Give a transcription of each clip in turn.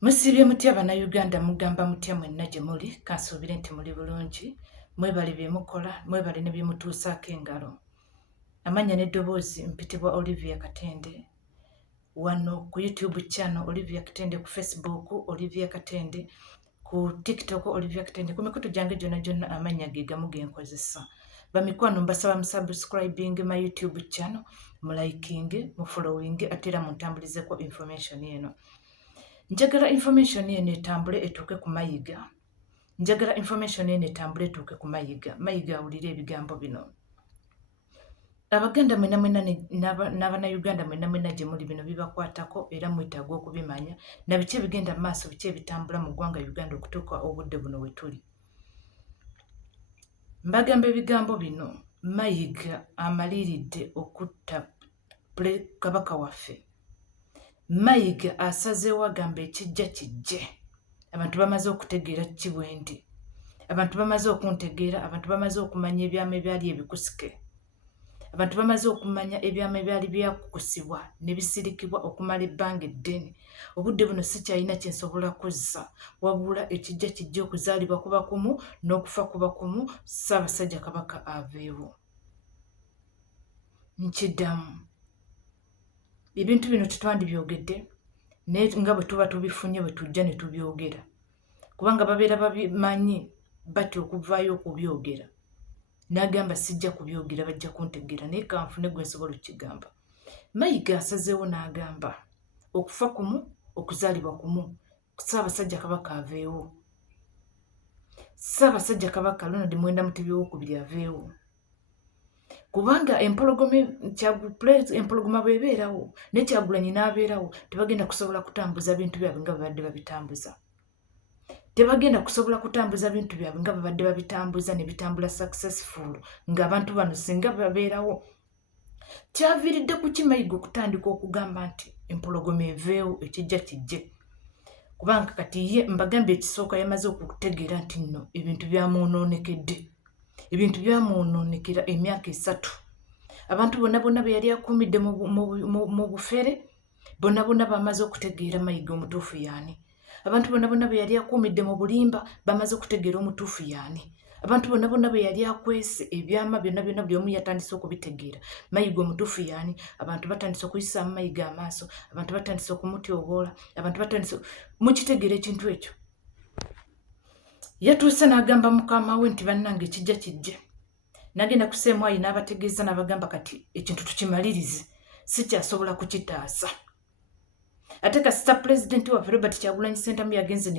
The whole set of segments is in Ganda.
Musibye mutya bannayuganda mugamba mutya mwenna gye muli kansuubire nti muli bulungi mwebale bye mukola mwebale ne bye mutuusaako engalo. Amanya n'eddoboozi mpitibwa Olivia Katende wano ku YouTube channel Olivia Katende, ku Facebook Olivia Katende, ku TikTok Olivia Katende, ku mikutu gyange gyonna amanya ge gamu ge nkozesa. Bamikwano mbasaba musubscribing my YouTube channel, muliking, mufollowing ate era muntambulizeko information eno. Njagala information eno etambule etuuke ku Mayiga. Njagala information eno etambule etuuke ku Mayiga. Mayiga awulire ebigambo bino. Abaganda mwena n'Abannayuganda mwena gye muli bino bibakwatako era mwetaaga okubimanya na biki ebigenda mu maaso, biki ebitambula mu ggwanga Uganda okutuuka obudde buno we tuli. Mbagamba ebigambo bino, Mayiga amaliiridde okutta Kabaka waffe. Mayiga asazeewo agamba ekijja kijje. Abantu bamaze okutegeera ki bwendi. Abantu bamaze okuntegeera, abantu bamaze okumanya ebyama ebyali ebikusike. Abantu bamaze okumanya ebyama ebyali byakukusibwa ne bisirikibwa okumala ebbanga eddene. Obudde buno sikyalina kye nsobola kuzza wabula ekijja kijja okuzaalibwa kuba kumu n'okufa kuba kumu, Ssaabasajja Kabaka aveewo. Nkiddamu. Ebintu bino tetwandibyogedde naye nga bwe tuba tubifunye bwe tujja ne tubyogera. Kubanga babeera babimanyi batya okuvaayo okubyogera. N'agamba sijja kubyogera bajja kuntegeera naye kanfune gwe nsobola okukigamba. Mayiga asazeewo n'agamba okufa kumu, okuzaalibwa kumu, Ssaabasajja Kabaka aveewo. Ssaabasajja Kabaka Ronald Muwenda Mutebi II aveewo. Kubanga empologoma bw'ebeerawo ne Kyagulanyi n'abeerawo tebagenda kusobola kutambuza bintu byabwe nga babadde babitambuza. Tebagenda kusobola kutambuza bintu byabwe nga babadde babitambuza ne bitambula successful ng'abantu bano singa babeerawo. Kyaviiridde ku ki Mayiga okutandika okugamba nti empologoma eveewo ekijja kijje? Kubanga kati ye mbagambye ekisooka yamaze okutegeera nti nno ebintu byamwonoonekedde. Ebintu byamwonoonekera emyaka 3. Abantu bonna be yali akuumidde mu bufere bonna bamaze okutegeera Mayiga omutuufu yaani. Abantu bonna be yali akuumidde mu bulimba bamaze okutegeera omutuufu yaani. Abantu bonna be yali akwese ebyama byonna buli omu yatandise okubitegeera Mayiga omutuufu yaani. Abantu batandise okuyisaamu Mayiga amaaso, abantu batandise okumutyoboola, abantu batandise mukitegeera ekintu ekyo. Yatuuse n'agamba mukama we nti bannange ekijja kijje. N'agenda ku Ssemwaayi n'abategeeza n'abagamba kati ekintu tukimalirize, sikyasobola kukitaasa. Ate kasita pulezidenti waffe Robert Kyagulanyi Ssentamu yagenze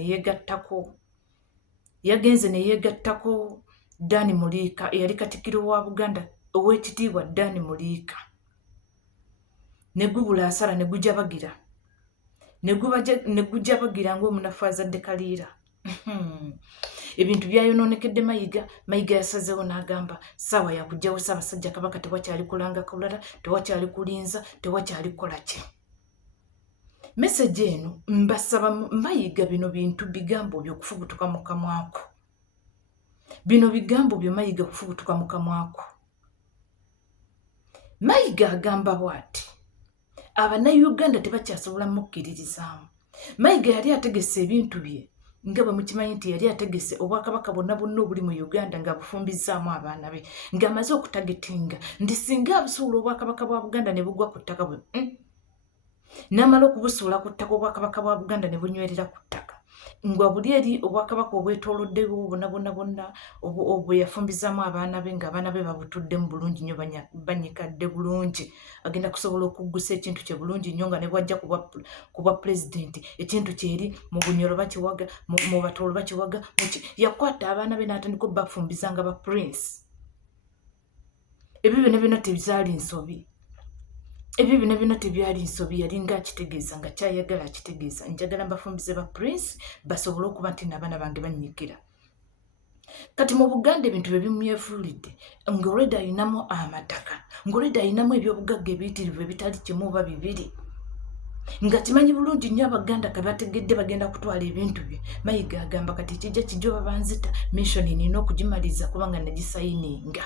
ne yeegattako Dan Muliika eyali Katikkiro wa Buganda Oweekitiibwa Dan Muliika. Ne gubula asala ne gujabagira. Ne gujabagira ng'omunafu azadde kaliira. Ebintu byayonoonekedde Mayiga. Mayiga yasazeewo n'agamba ssaawa yakugjawo Ssaabasajja Kabaka, tewakyali kulanga kulala, tewakyali kulinza, tewakyali kukola ki. Message eno mbasaba Mayiga bino bintu bigambo by'okufubutuka mu kamwako. Bino bigambo byo Mayiga kufubutuka mu kamwako. Mayiga agamba bw'ati Abannayuganda tebakyasobola mukkiririzaamu. Mayiga yali ategese ebintu bye nga bwe mukimanyi nti yali ategese obwakabaka bwonna obuli mu Uganda ng'abufumbizaamu abaana be, ng'amaze okutagetinga nti singa abusuula obwakabaka bwa Buganda ne bugwa ku ttaka bwe n'amala okubusuula ku ttaka obwakabaka bwa Buganda ne bunywerera ku ttaka, nga buli eri obwakabaka obwetooloddewo bonna obwe yafumbizaamu abaana be ng'abaana be babutuddemu bulungi nnyo banyikadde bulungi, agenda kusobola okuggusa ekintu kye bulungi nnyo nga ne bwajja ku bwa pulezidenti ekintu kyeri mu Bunyoro bakiwaga, mu Batoolo bakiwaga, yakwata abaana be n'atandika obbafumbiza nga ba prince. Ebyo byonna tebizaali nsobi. Ebyo byonna tebyali nsobi, yali ng'akitegeeza nga kyayagala akitegeeza. Njagala mbafumbize ba prince basobole okuba nti n'abaana bange bannyikira. Kati mu Buganda ebintu bye bimyefuulidde ng'olwedde alinamu amataka, ng'olwedde alinamu ebyobugagga ebiyitirivu ebitali kimu oba bibiri, nga kimanyi bulungi nnyo Abaganda ke bategedde bagenda kutwala ebintu bye. Mayiga agamba kati kijja kijjo babanzita mission nina okugimaliza kubanga nagisayininga.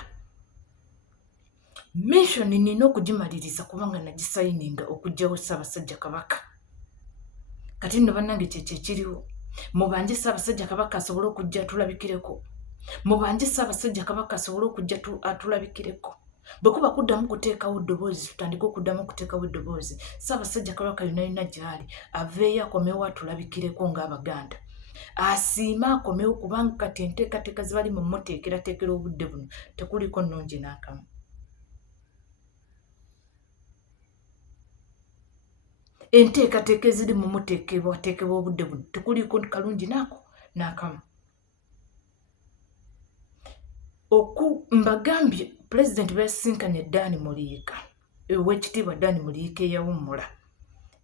Mission nina okugimaliriza kubanga nagisayininga okuggyawo Ssaabasajja Kabaka. kati nno bannange kyekyo ekiriwo mubanje Ssaabasajja Kabaka asobole okujja atulabikireko mubanje Ssaabasajja Kabaka asobole okujja atulabikireko bwe kuba kuddamu kuteekawo eddoboozi tutandike okuddamu okuteekawo eddoboozi Ssaabasajja Kabaka yonna gy'ali aveeyo akomewo atulabikireko ng'Abaganda asiima akomewo kubanga kati enteekateeka ze bali mu muteekerateekera obudde buno tekuliko nnungi n'akamu. Enteekateeka eziri mu muteekebwateekebwa obudde buno tekuliko kalungi naako n'akamu. Mbagambye pulezidenti bweyasisinkanye Dani Muliika ow'ekitiibwa Dani Muliika eyawummula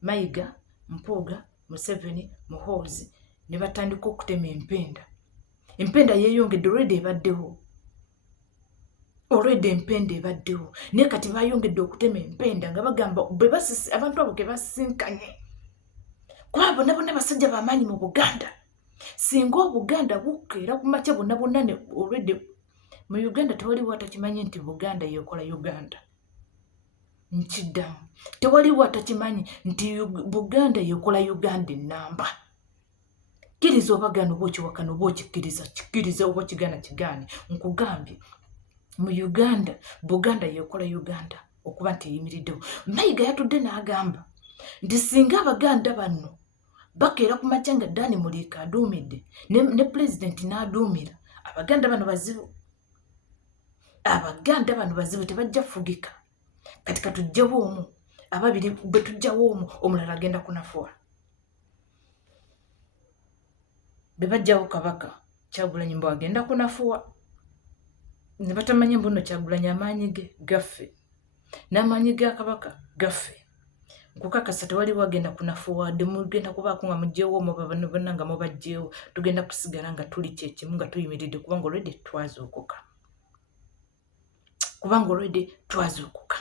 Mayiga, Mpuuga, Museveni, Muhoozi ne batandika okutema empenda. Empenda yeeyongedde olwedde ebaddewo. Empenda ebaddewo naye kati bayongedde okutema empenda nga bagamba abantu abo ke basisinkanye. Kuba bonna bonna basajja bamaanyi mu Buganda. Singa Obuganda bukeera ku makya bonna bonna olwedde mu Uganda tewaliwo atakimanyi nti Buganda yeekola Uganda. Nkiddamu tewaliwo atakimanyi nti Buganda yeekola Uganda ennamba. Kkiriza obagana oba okiwakana oba okikkiriza oba kigaana kigaane nkugambye mu Uganda Buganda yeekola Uganda okuba nti eyimiriddewo. Mayiga yatudde n'agamba nti singa Abaganda bano bakeera ku makya nga Dani Muliika aduumidde ne pulezidenti n'aduumira Abaganda bano bazibu. Abaganda bano bazibu tebajja fugika. Kati katujjawo omu ababiri bwe tujjawo omu omulala agenda kunafuwa. Bwe bajjawo Kabaka Kyagulanyi mbu agenda kunafuwa ne batamanya mbuno Kyagulanyi amaanyi ge gaffe n'amaanyi ga Kabaka gaffe. Nkukakasa tewaliwo agenda kunafuwa wadde mugenda kubaako nga muggyewo omu bano bonna nga mubaggyewo tugenda kusigala nga tuli kyekimu nga tuyimiridde kubanga olwedde twazuukuka.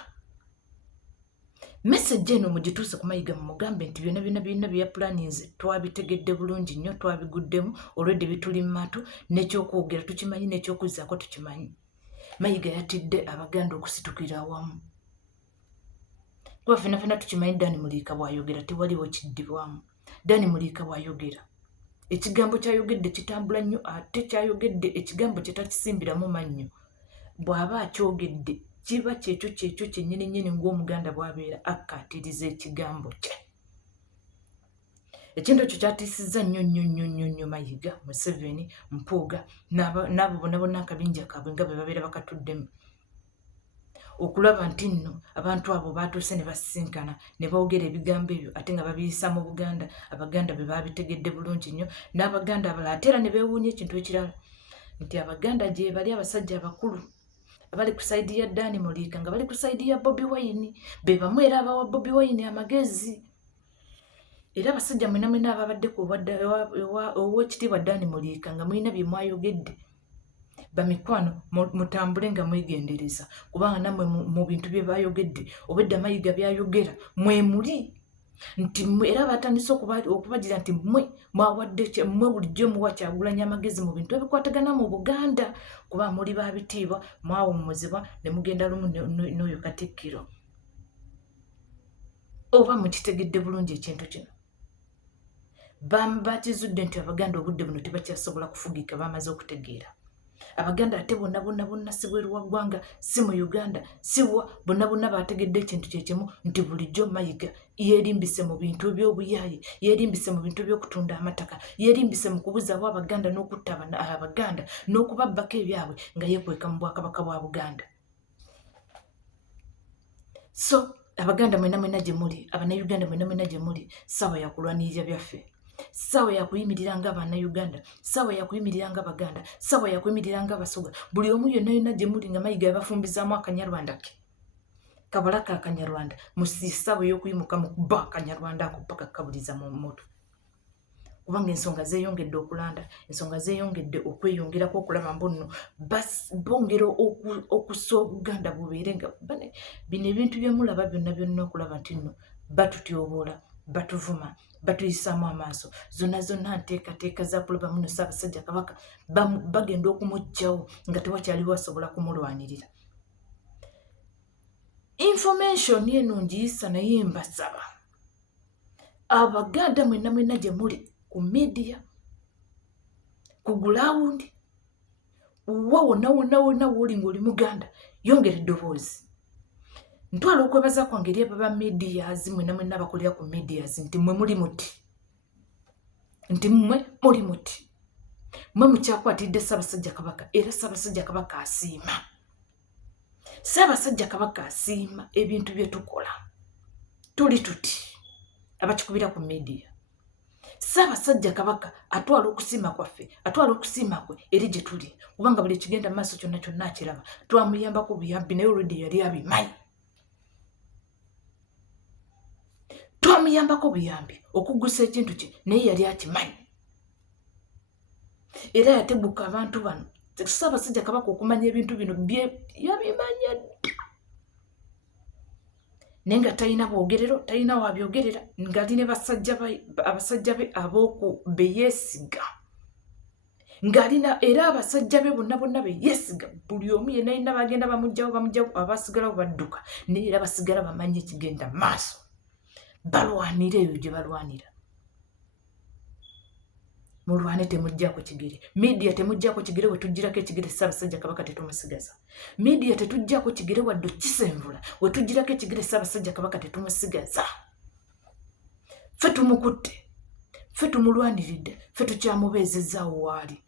Message eno mugituuse ku Mayiga mumugambe nti byonna bye yapulaninze twabitegedde bulungi nnyo twabiguddemu olwedde bituli mu matu n'ekyokwogera tukimanyi n'ekyokuzzaako tukimanyi. Mayiga yatidde Abaganda okusitukira awamu. Kuba ffenna tukimanyi Dani Muliika bw'ayogera tewaliwo kiddibwamu. Dani Muliika bw'ayogera ekigambo ky'ayogedde kitambula nnyo ate ky'ayogedde ekigambo kye takisimbiramu mannyo. Bw'aba akyogedde kiba kyekyo kyennyini ng'Omuganda bw'abeera akkaatiriza ekigambo kye. Ekintu ekyo kyatiisizza nnyo Mayiga, Museveni, Mpuuga n'abo bonna akabinja kaabwe nga bwe babeera bakatuddemu. Okulaba nti nno abantu abo baatuuse ne basisinkana ne boogera ebigambo ebyo ate nga babiyisa mu Buganda, Abaganda be baabitegedde bulungi nnyo n'Abaganda abalala ate era ne beewuunya ekintu ekirala nti Abaganda gye bali abasajja abakulu abali ku sayidi ya Dani Muliika nga bali ku sayidi ya Bobi Wine be bamu era abawa Bobi Wine amagezi. Era abasajja mwena ababaddeku ow'ekitiibwa Dani Muliika nga mulina bye mwayogedde bamikwano mutambule nga mwegendereza kubanga nammwe mu bintu bye bayogedde obwedda Mayiga byayogera mwe muli nti era batandise okubagira nti mmwe bulijjo muwa Kyagulanyi amagezi mu bintu ebikwatagana mu Buganda kuba muli babitiibwa mwawummuzibwa ne mugenda lumu n'oyo Katikkiro. Oba mukitegedde bulungi ekintu kino. Bakizudde nti Abaganda obudde buno tebakyasobola kufugika bamaze okutegeera. Abaganda ate bonna si bweru wa ggwanga si mu Uganda siwa bonna bategedde ekintu kyekimu nti bulijjo Mayiga yeerimbise mu bintu by'obuyaaye yeerimbise mu bintu by'okutunda amataka yeerimbise mu kubuzaawo Abaganda n'okutta Abaganda n'okubabbako ebyabwe nga yeekweka mu Bwakabaka bwa Buganda. So Abaganda mwena gye muli Abannayuganda mwena gye muli ssaawa yakulwanirira byaffe. Ssaawa yakuyimirira ng'Abannayuganda, ssaawa yakuyimirira ng'Abaganda, ssaawa yakuyimirira ng'Abasoga. Buli omu yonna gye muli nga Mayiga yabafumbizaamu akanyarwanda ke. Kabalaka akanyarwanda mu ssaawa y'okuyimuka mu kuba akanyarwanda ako paka kabuliza mu moto. Kubanga ensonga zeeyongedde okulanda, ensonga zeeyongedde okweyongerako okulaba mbuno bongera okussa Obuganda bubeere nga bino ebintu bye mulaba byonna okulaba nti nno batutyoboola, batuvuma, batuyisaamu amaaso zonna nteekateeka za kulaba muno Ssaabasajja Kabaka bagenda okumuggyawo nga tewakyaliwo asobola kumulwanirira. Information eno ngiyisa naye mbasaba Abaganda mwenna gye muli ku media ku gulawundi wa wonna woli ng'oli muganda yongera eddoboozi. Ntwala okwebaza kwange eri ababa medias mwenna abakolera ku medias nti mmwe muli muti, mmwe mukyakwatidde Ssaabasajja Kabaka era Ssaabasajja Kabaka asiima. Ssaabasajja Kabaka asiima ebintu bye tukola. Tuli tuti abakikubira ku media. Ssaabasajja Kabaka atwala okusiima kwaffe, atwala okusiima kwe eri gye tuli, kubanga buli kigenda mu maaso kyonna akiraba. Twamuyambako buyambi naye olwedde yali abimanyi. Twamuyambako buyambi okuggusa ekintu kye naye yali akimanyi. Era yateguka abantu bano Ssaabasajja Kabaka okumanya ebintu bino yabimanya naye nga talina bwogerero, talina wabyogerera, ng'ali ne abasajja be ab'oku beyeesiga, ng'alina era abasajja be bonna beyeesiga. Buli omu yenna alina bagenda bamugjawo, abasigalawo badduka, naye era basigala bamanyi ekigenda mu maaso, balwanira eyo gye balwanira. Mulwane temuggyako kigere. Media temuggyako kigere we tugirako ekigere Ssaabasajja Kabaka tetumusigaza. Media tetuggyako kigere wadde okisenvula we tugirako ekigere Ssaabasajja Kabaka tetumusigaza. Ffe tumukutte, ffe tumulwaniridde, ffe tukyamubeezezaawo waali,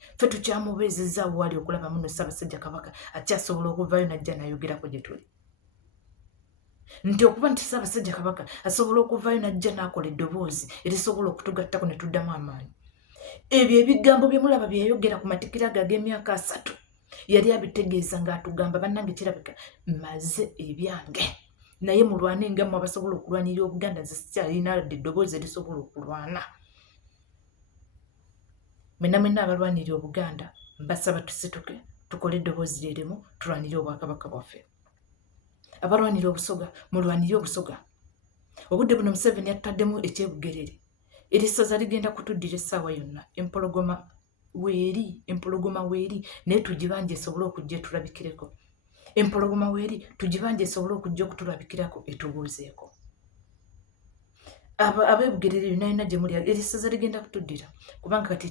okulaba muno Ssaabasajja Kabaka akyasobola okuvaayo najja nayogerako gye tuli. Nti okuba nti Ssaabasajja Kabaka asobola okuvaayo najja n'akola eddoboozi erisobola okutugattako ne tuddamu amaanyi. Ebyo ebigambo bye mulaba bye yayogera ku matikira ge ag'emyaka 3 yali abitegeeza ng'atugamba bannange kirabika mmaze ebyange, naye mulwane nga mmwe abasobola okulwanira Obuganda. Nze sikyalina ladde eddoboozi erisobola okulwana. Mwenna abalwanira Obuganda mbasaba tusituke tukole eddoboozi lyerimu tulwanire Obwakabaka bwaffe. Abalwanira Obusoga mulwanire Obusoga. Obudde buno Museveni yatutaddemu ekyebugerere. Eri ssaza ligenda kutuddira essaawa yonna. Empologoma weeri naye tugibanje esobole okujja etulabikireko. Empologoma weeri tugibanje esobole okujja okutulabikirako etubuuzeeko. Abeebugerere yonna gye muli eri ssaza ligenda kutuddira, kubanga kati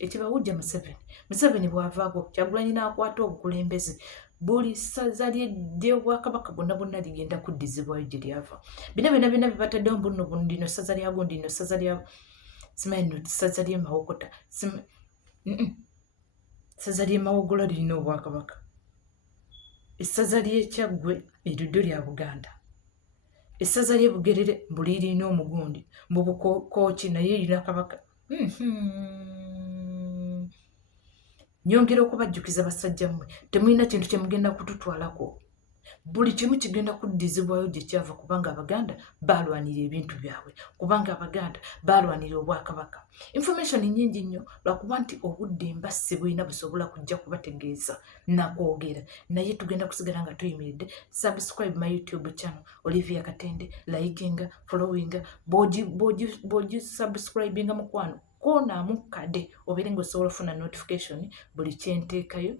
ekibawujja Museveni bw'avaako Kyagulanyi n'akwata obukulembeze, buli ssaza ly'Obwakabaka bwonna ligenda kuddizibwayo gye lyava. Bino byonna bye bataddeho mbuno lino ssaza lya Gondi, lino ssaza lya simanyi ssaza ly'e Mawokota, ssaza ly'e Mawogola lirina Obwakabaka. Essaza ly'e Kyaggwe eriddo lya Buganda. Essaza ly'e Bugerere mbu lirina Omugundi, mbu Bukooki naye erina Kabaka. Nyongera okubajjukiza basajja mmwe, temulina kintu kye mugenda kututwalako. Buli kimu kigenda kuddizibwayo gye kyava, kubanga Abaganda balwanira ebintu byabwe, kubanga Abaganda balwanira Obwakabaka. Information nnyingi nnyo lwakuba nti obudde mbasi bulina busobola kujja kubategeeza nakwogera, naye tugenda kusigala nga tuyimiridde. Subscribe my YouTube channel Olivia Katende, likinga, followinga, bogi subscribinga mukwano konaamu kade obeere ng'osobola ofuna notification buli kyenteekayo.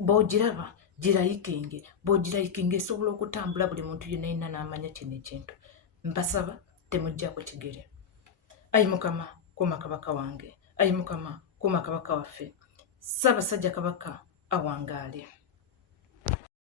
Bw'ogiraba girayikinge, bw'ogirayikinga esobola okutambula buli muntu yenna n'amanya kino ekintu. Mbasaba temuggyako kigere. Ayi Mukama kuuma Kabaka wange, ayi Mukama kuuma Kabaka waffe, Ssaabasajja Kabaka awangaale.